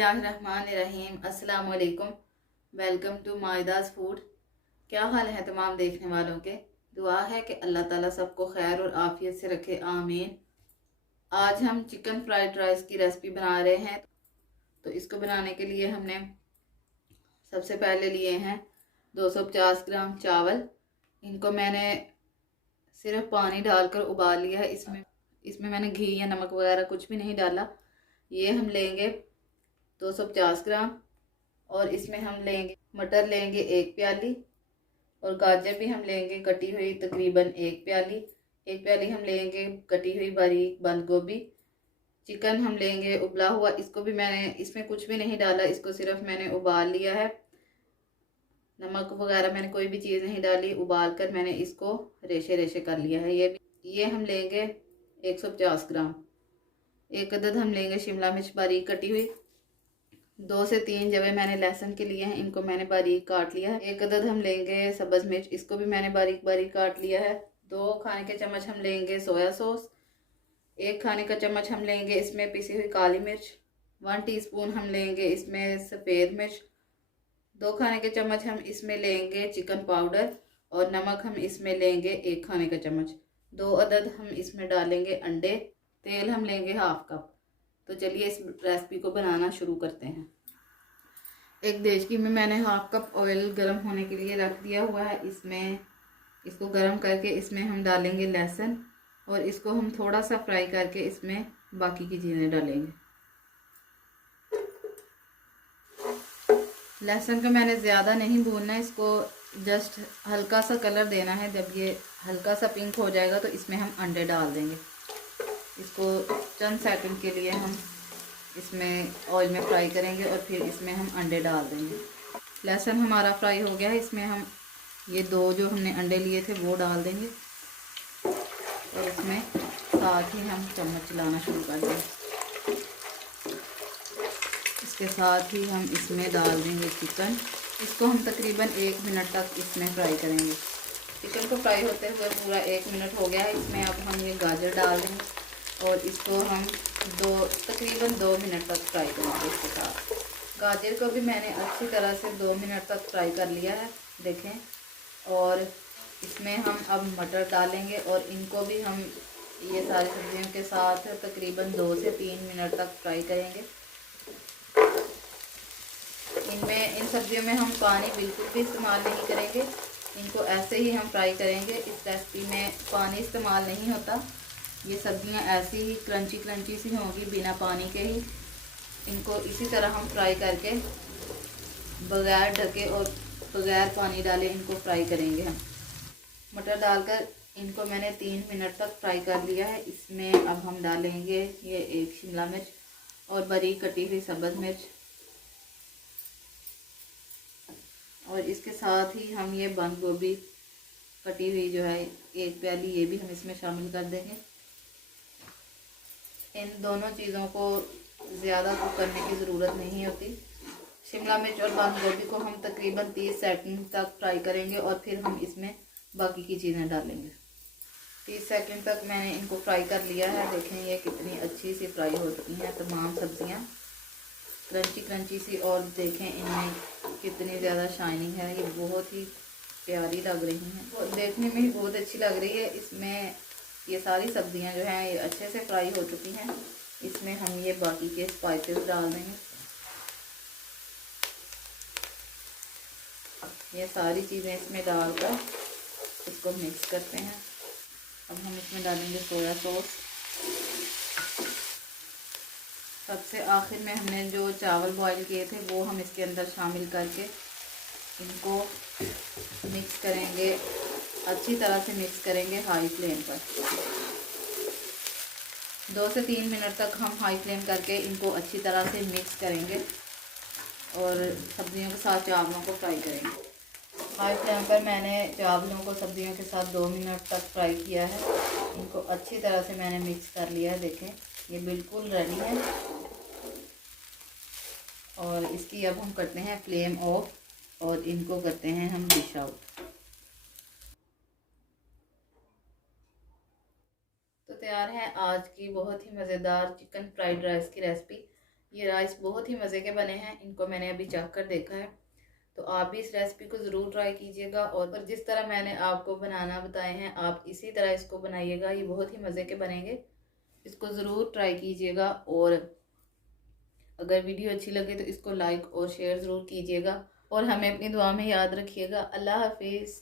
बिस्मिल्लाहिर्रहमानिर्रहीम। अस्सलाम वालेकुम। Welcome to Mydas food. क्या हाल है तमाम देखने वालों के। दुआ है कि अल्लाह ताला सबको खैर और आफियत से रखे, आमीन। आज हम चिकन फ्राइड राइस की रेसिपी बना रहे हैं। तो इसको बनाने के लिए हमने सबसे पहले लिए हैं 250 ग्राम चावल। इनको मैंने सिर्फ पानी डालकर उबाल लिया है। इसमें मैंने घी या नमक वगैरह कुछ भी नहीं डाला। ये हम लेंगे 250 ग्राम और इसमें हम लेंगे मटर लेंगे 1 प्याली और गाजर भी हम लेंगे कटी हुई तकरीबन 1 प्याली। 1 प्याली हम लेंगे कटी हुई बारीक बंद गोभी। चिकन हम लेंगे उबला हुआ। इसको भी मैंने इसमें कुछ भी नहीं डाला, इसको सिर्फ मैंने उबाल लिया है। नमक वगैरह मैंने कोई भी चीज़ नहीं डाली। उबाल कर मैंने इसको रेशे रेशे कर लिया है। ये हम लेंगे 150 ग्राम। एक अदद हम लेंगे शिमला मिर्च बारीक कटी हुई। 2 से 3 जवे मैंने लहसुन के लिए हैं, इनको मैंने बारीक काट लिया है। एक अदद हम लेंगे सब्ज़ मिर्च, इसको भी मैंने बारीक बारीक काट लिया है। 2 खाने के चम्मच हम लेंगे सोया सॉस। 1 खाने का चम्मच हम लेंगे इसमें पिसी हुई काली मिर्च। 1 टीस्पून हम लेंगे इसमें सफ़ेद मिर्च। 2 खाने के चम्मच हम इसमें लेंगे चिकन पाउडर और नमक हम इसमें लेंगे 1 खाने का चम्मच। 2 अदद हम इसमें डालेंगे अंडे। तेल हम लेंगे 1/2 कप। तो चलिए इस रेसिपी को बनाना शुरू करते हैं। एक देचकी में मैंने 1/2 कप ऑयल गर्म होने के लिए रख दिया हुआ है। इसको गर्म करके इसमें हम डालेंगे लहसुन और इसको हम थोड़ा सा फ्राई करके इसमें बाकी की चीज़ें डालेंगे। लहसुन को मैंने ज़्यादा नहीं भूनना है, इसको जस्ट हल्का सा कलर देना है। जब ये हल्का सा पिंक हो जाएगा तो इसमें हम अंडे डाल देंगे। इसको चंद सेकंड के लिए हम इसमें ऑयल में फ्राई करेंगे और फिर इसमें हम अंडे डाल देंगे। लहसुन हमारा फ्राई हो गया है। इसमें हम ये 2 जो हमने अंडे लिए थे वो डाल देंगे और इसमें साथ ही हम चम्मच चलाना शुरू कर देंगे। इसके साथ ही हम इसमें डाल देंगे चिकन। इसको हम तकरीबन 1 मिनट तक इसमें फ्राई करेंगे। चिकन को फ्राई होते हुए पूरा 1 मिनट हो गया है। इसमें अब हम ये गाजर डाल देंगे और इसको हम तकरीबन 2 मिनट तक फ्राई करेंगे। इसके साथ गाजर को भी मैंने अच्छी तरह से 2 मिनट तक फ्राई कर लिया है, देखें। और इसमें हम अब मटर डालेंगे और इनको भी हम ये सारी सब्जियों के साथ तकरीबन 2 से 3 मिनट तक फ्राई करेंगे। इन सब्जियों में हम पानी बिल्कुल भी इस्तेमाल नहीं करेंगे, इनको ऐसे ही हम फ्राई करेंगे। इस रेसिपी में पानी इस्तेमाल नहीं होता। ये सब्जियां ऐसी ही क्रंची क्रंची सी होंगी बिना पानी के ही। इनको इसी तरह हम फ्राई करके बगैर ढके और बगैर पानी डाले इनको फ्राई करेंगे हम। मटर डालकर इनको मैंने 3 मिनट तक फ्राई कर लिया है। इसमें अब हम डालेंगे ये 1 शिमला मिर्च और बारीक कटी हुई सब्ज़ मिर्च और इसके साथ ही हम ये बंद गोभी कटी हुई जो है 1 प्याली, ये भी हम इसमें शामिल कर देंगे। इन दोनों चीज़ों को ज़्यादा कुक करने की ज़रूरत नहीं होती। शिमला मिर्च और बंद गोभी को हम तकरीबन 30 सेकंड तक फ्राई करेंगे और फिर हम इसमें बाकी की चीज़ें डालेंगे। 30 सेकंड तक मैंने इनको फ्राई कर लिया है। देखें ये कितनी अच्छी सी फ्राई हो चुकी हैं तमाम सब्जियां, क्रंची क्रंची सी। और देखें इनमें कितनी ज़्यादा शाइनिंग है, ये बहुत ही प्यारी लग रही हैं, देखने में ही बहुत अच्छी लग रही है। इसमें ये सारी सब्जियां जो हैं ये अच्छे से फ्राई हो चुकी हैं। इसमें हम ये बाकी के स्पाइसेस डाल देंगे। ये सारी चीज़ें इसमें डालकर इसको मिक्स करते हैं। अब हम इसमें डालेंगे सोया सॉस। सबसे आखिर में हमने जो चावल बॉईल किए थे वो हम इसके अंदर शामिल करके इनको मिक्स करेंगे, अच्छी तरह से मिक्स करेंगे हाई फ्लेम पर। 2 से 3 मिनट तक हम हाई फ्लेम करके इनको अच्छी तरह से मिक्स करेंगे और सब्जियों के साथ चावलों को फ्राई करेंगे। हाई फ्लेम पर मैंने चावलों को सब्जियों के साथ 2 मिनट तक फ्राई किया है। इनको अच्छी तरह से मैंने मिक्स कर लिया है। देखें ये बिल्कुल रेडी है और इसकी अब हम करते हैं फ्लेम ऑफ और इनको करते हैं हम डिश आउट। तो तैयार है आज की बहुत ही मज़ेदार चिकन फ्राइड राइस की रेसिपी। ये राइस बहुत ही मज़े के बने हैं, इनको मैंने अभी चख कर देखा है। तो आप भी इस रेसिपी को ज़रूर ट्राई कीजिएगा और जिस तरह मैंने आपको बनाना बताए हैं आप इसी तरह इसको बनाइएगा, ये बहुत ही मज़े के बनेंगे। इसको ज़रूर ट्राई कीजिएगा और अगर वीडियो अच्छी लगे तो इसको लाइक और शेयर ज़रूर कीजिएगा और हमें अपनी दुआ में याद रखिएगा। अल्लाह हाफिज़।